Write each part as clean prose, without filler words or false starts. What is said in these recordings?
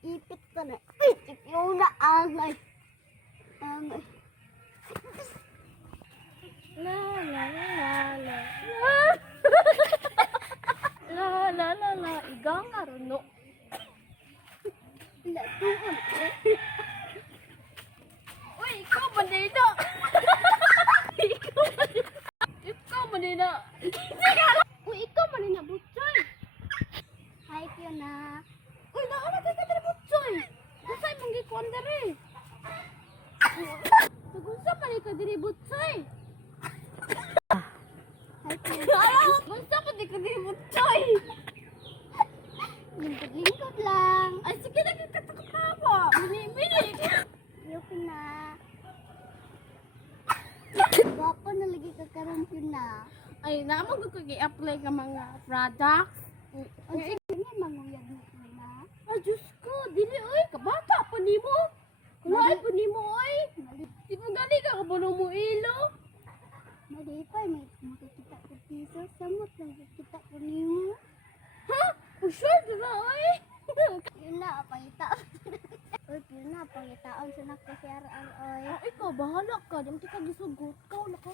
ipit ka na. Ipit yung naangay. Angay. La la la la la. La la la la. Igang aruno. Latuhan. Uy, ikaw ba dito? Ikaw ba dito? Uy, ikaw man na butsoy. Hi, Fiona. Uy, nakalagay ka dito, Butsoy. Butsoy, mong gikuan diri. Nagunsa pa ka diri, Butsoy. Hi, Fiona. Gunsa pa di ka diri, Butsoy. Lingkod-lingkod lang. Ay, sige, nagkakatakot na ako. Mini-mini. Yo, Fiona. Bako na lagi ka karon, Fiona. Ay, naman ko kag-i-apply ka mga products. Ang sige nga, manguyag na, Fiona. Ay, Diyos ko, dili, oy, kabata pa ni mo. Kulay pa ni mo, oy. Di mo gali ka kabulong mo ilo. Malipay, may makikita ko piso. Samot lang makikita ko niyo. Ha? For sure, dira, oy. Fiona, pangitaon. Uy, Fiona, pangitaon sa nako si RR, oy. Oh, ikaw, bahala ka. Di mo ka gisugot. Kau, lakaw.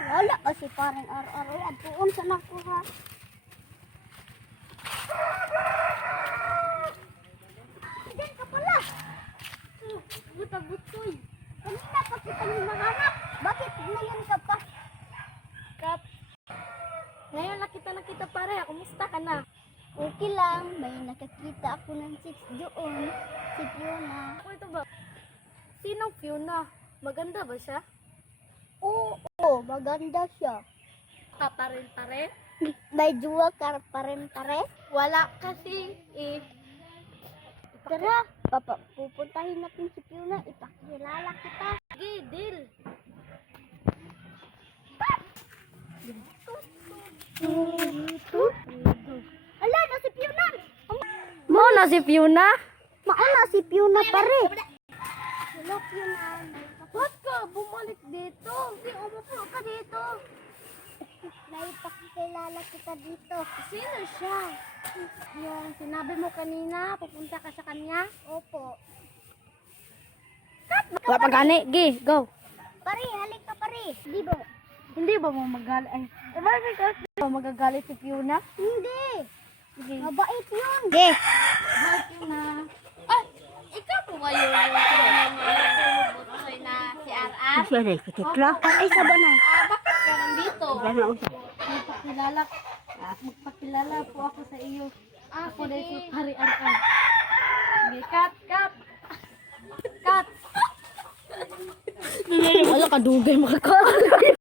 Wala kasi parang RR, oy. Abuon sa nako, ha. Diyan ka pala. Buta-butoy. Kanina pa kita yung mahanap. Bakit ngayon ka pa? Kat. Ngayon nakita pare. Kumusta ka na? Okay lang. May nakakita ako ng chicks doon. Si Fiona. Ako ito ba? Sinong Fiona? Maganda ba siya? Oo, maganda siya. Kaparin-pare? May juwa ka pa rin pare. Wala kasi eh. Tara, pupuntahin natin si Fiona. Ipakilala kita. Sige, deal. Ala, na si Fiona. Mo na si Fiona? Mauna si Fiona pare. Hello Fiona. Ba't ka bumalik dito? Hindi, umupo ka dito. Naipakilala kita dito. Sino siya? Yung sinabi mo kanina, pupunta ka sa kanya? Opo. Wala pa gani. Gi, go. Pare, halik ka pare. Di ba? Hindi ba mo magalit? Ay, bakit ka magagalit si Fiona? Hindi. Sige. Mabait yun. Ge. Bakit Fiona? Ay, ikaw po ba yung na si RR? Siya rin, katikla. Ay, sabanay. Bakit ka nandito? Gana usap. Magpakilala po ako sa iyo. Ako na si Hari RR. Sige, cut. Cut. Wala ka dugay makakaan.